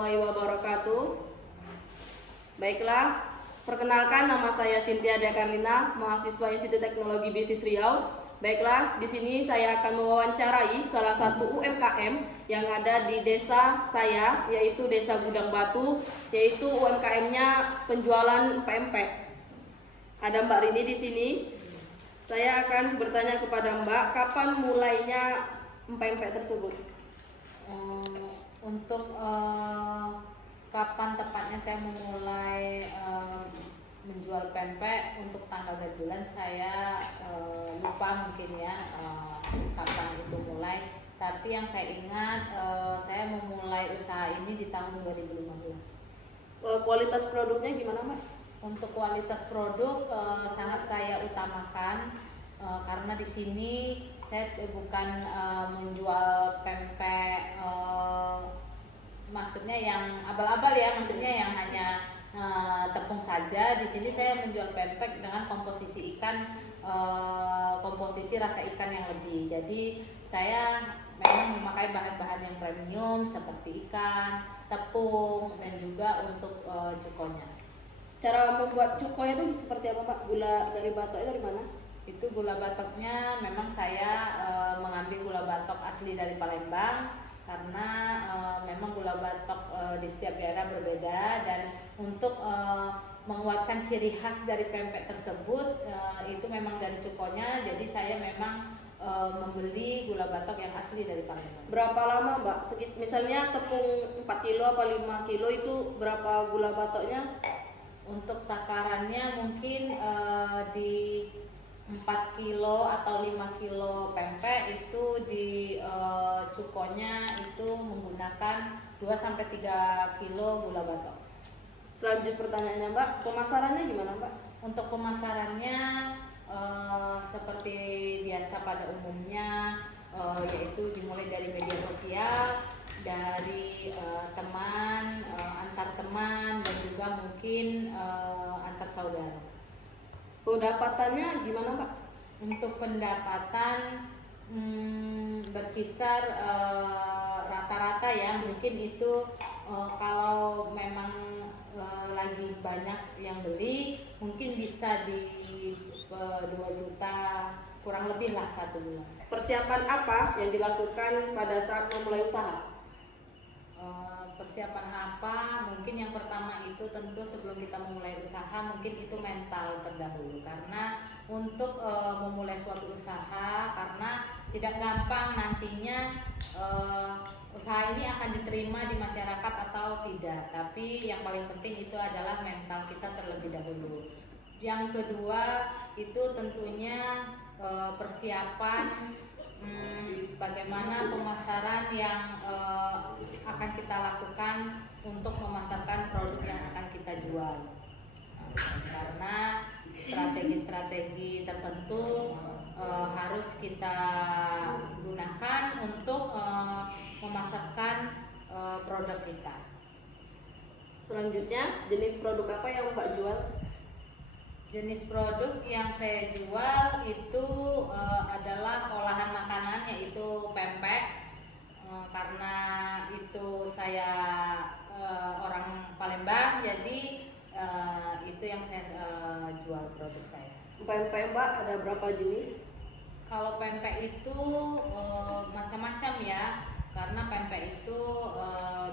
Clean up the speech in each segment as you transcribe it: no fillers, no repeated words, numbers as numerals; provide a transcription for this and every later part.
warahmatullahi wabarakatuh. Baiklah, perkenalkan nama saya Cynthia Dekarlina, mahasiswa Institut Teknologi Bisnis Riau. Baiklah, di sini saya akan mewawancarai salah satu UMKM yang ada di desa saya, yaitu Desa Gudang Batu, yaitu UMKM-nya penjualan pempek. Ada Mbak Rini di sini. Saya akan bertanya kepada Mbak, kapan mulainya pempek tersebut? Untuk kapan tepatnya saya memulai menjual pempek, untuk tanggal dan bulan saya lupa mungkin ya kapan itu mulai. Tapi yang saya ingat saya memulai usaha ini di tahun 2015. Kualitas produknya gimana Mbak? Untuk kualitas produk sangat saya utamakan karena di sini saya bukan menjual pempek maksudnya yang abal-abal ya, maksudnya yang hanya tepung saja. Di sini saya menjual pempek dengan komposisi ikan, komposisi rasa ikan yang lebih. Jadi saya memang memakai bahan-bahan yang premium seperti ikan, tepung, dan juga untuk cukonya. Cara membuat cukonya itu seperti apa Pak? Gula dari batok itu dari mana? Itu gula batoknya memang saya mengambil gula batok asli dari Palembang, karena memang gula batok di setiap daerah berbeda, dan untuk menguatkan ciri khas dari pempek tersebut itu memang dari cukonya. Jadi saya memang membeli gula batok yang asli dari Palembang. Berapa lama Mbak? Misalnya tepung 4 kilo apa 5 kilo itu berapa gula batoknya? Untuk takarannya mungkin di 4 kilo atau 5 kilo pempek itu di cukonya itu menggunakan 2-3 kilo gula batok. Selanjutnya pertanyaannya Mbak, pemasarannya gimana Mbak? Untuk pemasarannya seperti biasa pada umumnya, yaitu dimulai dari media sosial, dari teman, antar teman, dan juga mungkin antar saudara. Pendapatannya gimana Pak? Untuk pendapatan berkisar rata-rata ya, mungkin itu kalau memang lagi banyak yang beli mungkin bisa di 2 juta kurang lebih lah 1 bulan. Persiapan apa yang dilakukan pada saat memulai usaha? Persiapan apa? Mungkin yang pertama itu tentu sebelum kita memulai usaha mungkin itu mental terdahulu, karena untuk memulai suatu usaha, karena tidak gampang nantinya usaha ini akan diterima di masyarakat atau tidak. Tapi yang paling penting itu adalah mental kita terlebih dahulu. Yang kedua itu tentunya persiapan bagaimana pemasaran yang akan kita lakukan untuk memasarkan produk yang akan kita jual. Karena strategi-strategi tertentu harus kita gunakan untuk memasarkan produk kita. Selanjutnya, jenis produk apa yang Mbak jual? Jenis produk yang saya jual itu adalah olahan makanan, yaitu pempek. Karena itu saya orang Palembang, jadi itu yang saya jual produk saya. Pempek Mbak ada berapa jenis? Kalau pempek itu macam-macam ya, karena pempek itu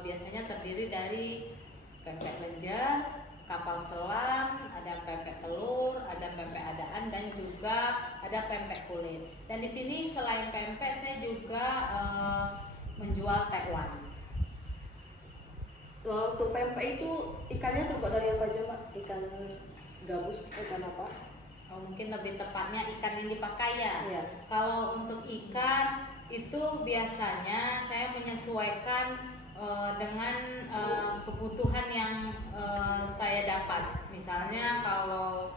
biasanya terdiri dari pempek lenjer, kapal selam, ada pempek telur, ada pempek adaan, dan juga ada pempek kulit. Dan di sini selain pempek saya juga menjual tekwan. Untuk pempek itu ikannya terbuat dari apa aja Mbak? Ikan gabus, ikan apa? Mungkin lebih tepatnya ikan yang dipakai ya. Iya. Kalau untuk ikan itu biasanya saya menyesuaikan dengan kebutuhan yang saya dapat. Misalnya kalau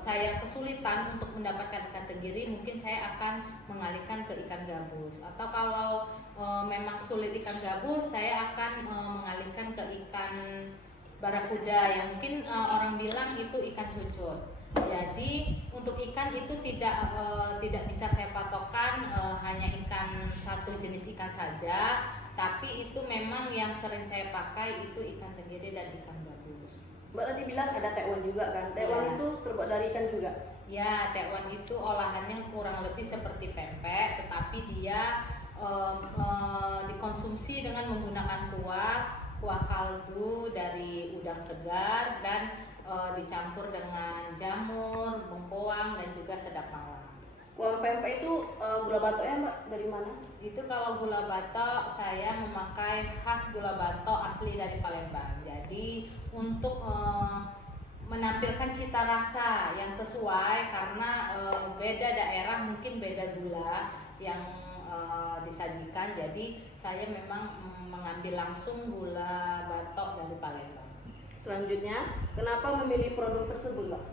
saya kesulitan untuk mendapatkan ikan tenggiri, mungkin saya akan mengalihkan ke ikan gabus. Atau kalau memang sulit ikan gabus, saya akan mengalihkan ke ikan barakuda yang mungkin orang bilang itu ikan cucut. Jadi untuk ikan itu tidak bisa saya patokan hanya ikan satu jenis ikan saja. tapi itu memang yang sering saya pakai itu ikan tenggiri dan ikan gabus. Mbak tadi bilang ada tekwan juga kan? Tekwan Ya. itu terbuat dari ikan juga. Ya, tekwan itu olahannya kurang lebih seperti pempek, tetapi dia dikonsumsi dengan menggunakan kuah kaldu dari udang segar dan dicampur dengan jamur, bengkoang dan juga sedap mawar. Kuah pempek itu gula batoknya Mbak dari mana? Itu kalau gula batok saya memakai khas gula batok asli dari Palembang. Jadi untuk menampilkan cita rasa yang sesuai karena beda daerah mungkin beda gula yang disajikan. Jadi saya memang mengambil langsung gula batok dari Palembang. Selanjutnya, kenapa memilih produk tersebut Mbak?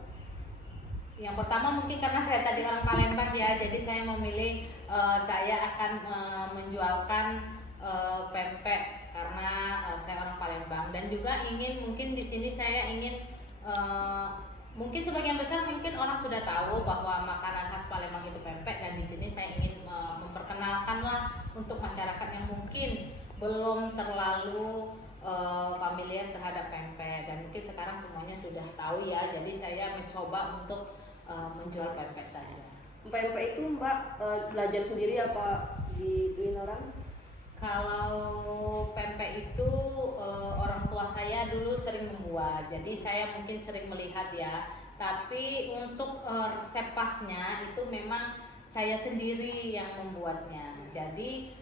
Yang pertama mungkin karena saya tadi orang Palembang ya, jadi saya memilih saya akan menjualkan pempek karena saya orang Palembang dan juga ingin mungkin di sini saya ingin mungkin sebagian besar mungkin orang sudah tahu bahwa makanan khas Palembang itu pempek dan di sini saya ingin memperkenalkanlah untuk masyarakat yang mungkin belum terlalu familiar terhadap pempek dan mungkin sekarang semuanya sudah tahu ya, jadi saya mencoba untuk menjual pempek saja. Pempek itu Mbak belajar sendiri apa dituin orang? Kalau pempek itu orang tua saya dulu sering membuat, jadi saya mungkin sering melihat ya. Tapi untuk resep pasnya itu memang saya sendiri yang membuatnya. Jadi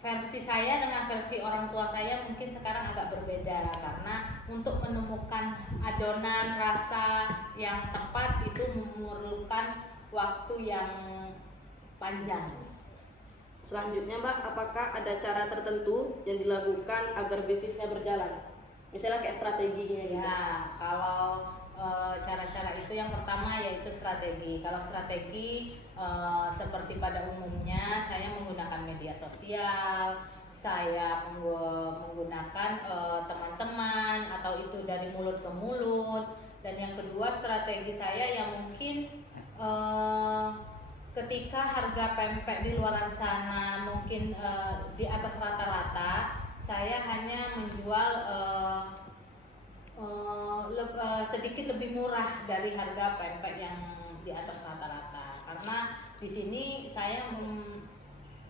versi saya dengan versi orang tua saya mungkin sekarang agak berbeda karena untuk menemukan adonan rasa yang tepat itu memerlukan waktu yang panjang. Selanjutnya Mbak, apakah ada cara tertentu yang dilakukan agar bisnisnya berjalan? Misalnya kayak strateginya gitu. Ya, kalau cara-cara itu yang pertama yaitu strategi. Kalau strategi seperti pada umumnya saya menggunakan media sosial, saya menggunakan teman-teman atau itu dari mulut ke mulut. Dan yang kedua strategi saya yang mungkin ketika harga pempek di luar sana mungkin di atas rata-rata, saya hanya menjual sedikit lebih murah dari harga pempek yang di atas rata-rata. Karena di sini saya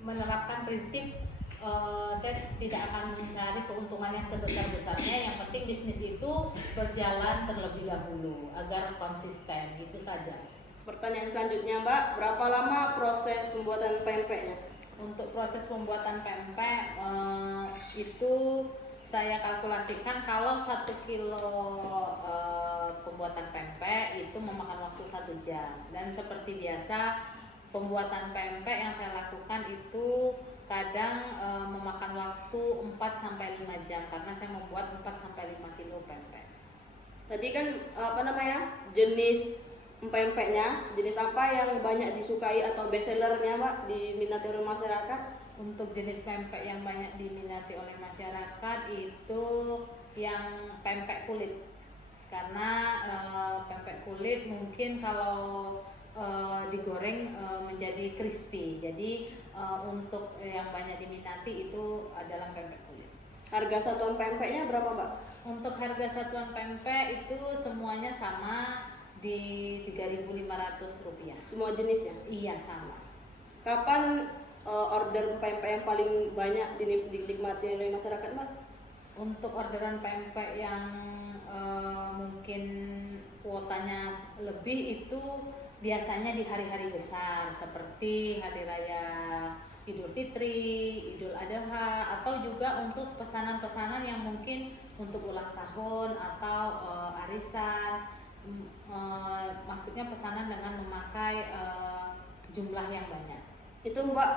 menerapkan prinsip saya tidak akan mencari keuntungan yang sebesar-besarnya. Yang penting bisnis itu berjalan terlebih dahulu agar konsisten, itu saja. Pertanyaan selanjutnya Mbak, berapa lama proses pembuatan pempeknya? Untuk proses pembuatan pempek itu saya kalkulasikan kalau 1 kilo pembuatan pempek itu memakan waktu 1 jam. Dan seperti biasa pembuatan pempek yang saya lakukan itu kadang memakan waktu 4-5 jam karena saya membuat 4-5 kilo pempek. Tadi kan jenis pempeknya, jenis apa yang banyak disukai atau best sellernya Mbak diminati oleh masyarakat? Untuk jenis pempek yang banyak diminati oleh masyarakat itu yang pempek kulit. Karena pempek kulit mungkin kalau digoreng menjadi crispy. Jadi untuk yang banyak diminati itu adalah pempek kulit. Harga satuan pempeknya berapa Mbak? Untuk harga satuan pempek itu semuanya sama di Rp3.500. Semua jenisnya? Iya, sama. Kapan order pempek yang paling banyak dinikmati oleh masyarakat Mbak? Untuk orderan pempek yang mungkin kuotanya lebih itu biasanya di hari-hari besar seperti hari raya Idul Fitri, Idul Adha, atau juga untuk pesanan-pesanan yang mungkin untuk ulang tahun atau arisan. Maksudnya pesanan dengan memakai jumlah yang banyak. Itu Mbak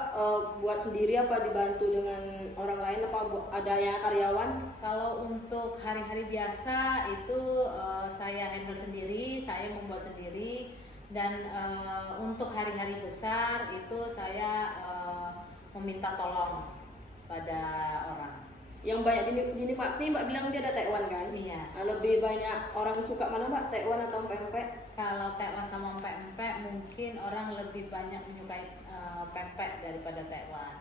buat sendiri apa dibantu dengan orang lain apa ada yang karyawan? Kalau untuk hari-hari biasa itu saya handle sendiri, saya membuat sendiri. Dan untuk hari-hari besar itu saya meminta tolong pada orang. Yang banyak dinikmati Mbak bilang dia ada tekwan kan? Iya. Lebih banyak orang suka mana Mbak, tekwan atau pempek? Kalau tekwan sama pempek mungkin orang lebih banyak menyukai pempek daripada tekwan.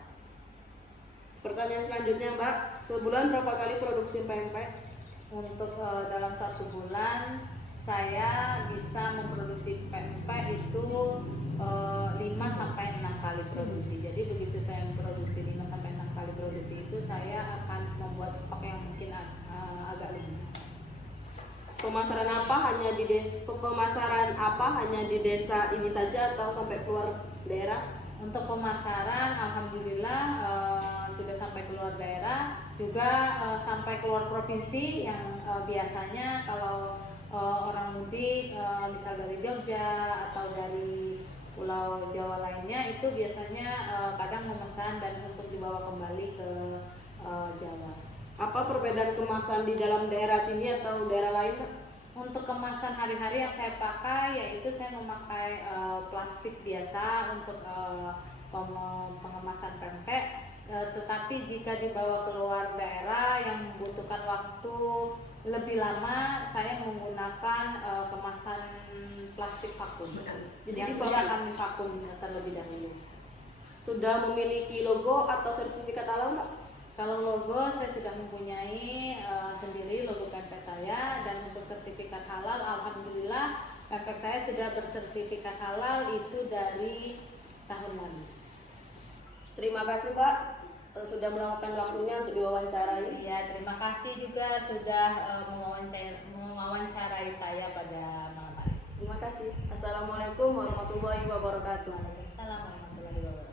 Pertanyaan selanjutnya Mbak, sebulan berapa kali produksi pempek? Untuk dalam 1 bulan saya bisa memproduksi pempek itu 5 sampai 6 kali produksi. Jadi begitu saya memproduksi 5 sampai 6 kali produksi itu saya akan membuat stok yang mungkin agak lebih. Pemasaran apa hanya di desa ini saja atau sampai keluar daerah? Untuk pemasaran, alhamdulillah sudah sampai keluar daerah, juga sampai keluar provinsi yang biasanya kalau orang mudik misal dari Jogja atau dari Pulau Jawa lainnya itu biasanya kadang memesan dan untuk dibawa kembali ke Jawa. Apa perbedaan kemasan di dalam daerah sini atau daerah lain? Untuk kemasan hari-hari yang saya pakai yaitu saya memakai plastik biasa untuk pengemasan pempek. Tetapi jika dibawa keluar daerah yang membutuhkan waktu lebih lama, saya menggunakan kemasan plastik vakum. Jadi Yang sudah kami vakum terlebih dahulu. Sudah memiliki logo atau sertifikat halal Mbak? Kalau logo saya sudah mempunyai sendiri logo pempek saya, dan untuk sertifikat halal alhamdulillah pempek saya sudah bersertifikat halal itu dari tahun lalu. Terima kasih Mbak sudah meluangkan waktunya untuk diwawancarai. Ya, terima kasih juga sudah mewawancarai saya pada malam hari. Terima kasih. Assalamualaikum warahmatullahi wabarakatuh. Waalaikumsalam warahmatullahi wabarakatuh.